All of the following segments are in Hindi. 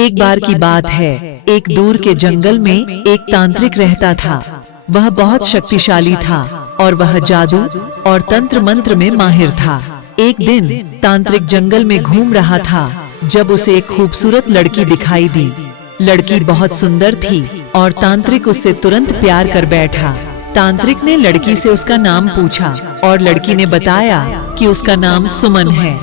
एक बार की बात है, एक दूर के जंगल में एक तांत्रिक रहता था। वह बहुत शक्तिशाली था और वह जादू और तंत्र मंत्र में माहिर था। एक दिन तांत्रिक जंगल में घूम रहा था जब उसे एक खूबसूरत लड़की दिखाई दी। लड़की बहुत सुंदर थी और तांत्रिक उससे तुरंत प्यार कर बैठा। तांत्रिक ने लड़की से उसका नाम पूछा और लड़की ने बताया कि उसका नाम सुमन है।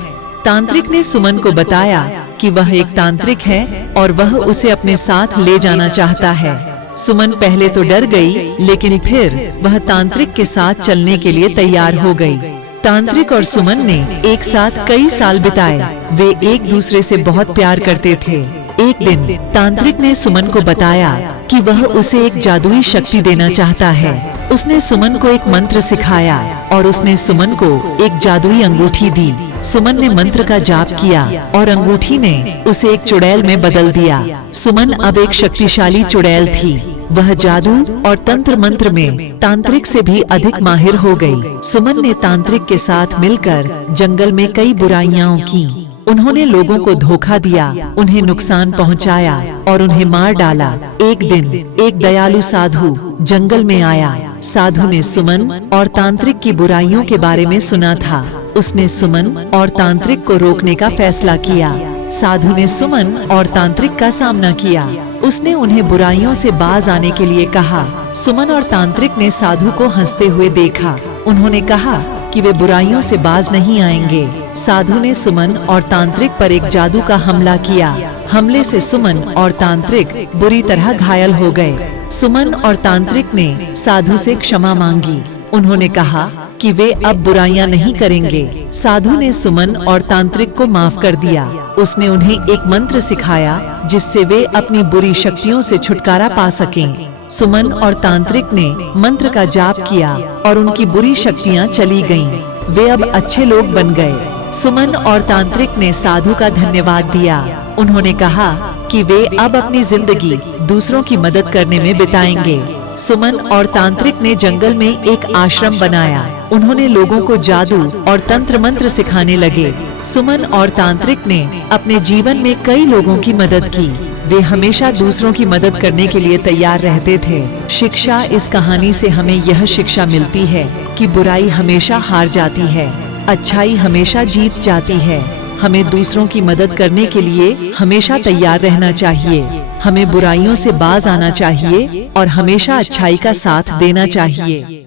तांत्रिक ने सुमन को बताया कि वह एक तांत्रिक है और वह उसे अपने साथ ले जाना चाहता है। सुमन पहले तो डर गई, लेकिन फिर वह तांत्रिक के साथ चलने के लिए तैयार हो गई। तांत्रिक और सुमन ने एक साथ कई साल बिताए। वे एक दूसरे से बहुत प्यार करते थे। एक दिन तांत्रिक ने सुमन को बताया कि वह उसे एक जादुई शक्ति देना चाहता है। उसने सुमन को एक मंत्र सिखाया और उसने सुमन को एक जादुई अंगूठी दी। सुमन ने मंत्र का जाप किया और अंगूठी ने उसे एक चुड़ैल में बदल दिया। सुमन अब एक शक्तिशाली चुड़ैल थी। वह जादू और तंत्र मंत्र में तांत्रिक से भी अधिक माहिर हो गई। सुमन ने तांत्रिक के साथ मिलकर जंगल में कई बुराइयां की। उन्होंने लोगों को धोखा दिया, उन्हें नुकसान पहुंचाया और उन्हें मार डाला। एक दिन एक दयालु साधु जंगल में आया। साधु ने सुमन और तांत्रिक की बुराइयों के बारे में सुना था। उसने सुमन और तांत्रिक को रोकने का फैसला किया। साधु ने सुमन और तांत्रिक का सामना किया। उसने उन्हें बुराइयों से बाज आने के लिए कहा। सुमन और तांत्रिक ने साधु को हंसते हुए देखा। उन्होंने कहा कि वे बुराइयों से बाज नहीं आएंगे। साधु ने सुमन और तांत्रिक पर एक जादू का हमला किया। हमले से सुमन और तांत्रिक बुरी तरह घायल हो गए। सुमन और तांत्रिक ने साधु से क्षमा मांगी। उन्होंने कहा कि वे अब बुराइयां नहीं करेंगे। साधु ने सुमन और तांत्रिक को माफ कर दिया। उसने उन्हें एक मंत्र सिखाया जिससे वे अपनी बुरी शक्तियों से छुटकारा पा सकें। सुमन और तांत्रिक ने मंत्र का जाप किया और उनकी बुरी शक्तियां चली गईं। वे अब अच्छे लोग बन गए। सुमन और तांत्रिक ने साधु का धन्यवाद दिया। उन्होंने कहा कि वे अब अपनी जिंदगी दूसरों की मदद करने में बिताएंगे। सुमन और तांत्रिक ने जंगल में एक आश्रम बनाया। उन्होंने लोगों को जादू और तंत्र मंत्र सिखाने लगे। सुमन और तांत्रिक ने अपने जीवन में कई लोगों की मदद की। वे हमेशा दूसरों की मदद करने के लिए तैयार रहते थे। शिक्षा: इस कहानी से हमें यह शिक्षा मिलती है कि बुराई हमेशा हार जाती है, अच्छाई हमेशा जीत जाती है। हमें दूसरों की मदद करने के लिए हमेशा तैयार रहना चाहिए। हमें बुराइयों से बाज आना चाहिए और हमेशा अच्छाई का साथ देना चाहिए।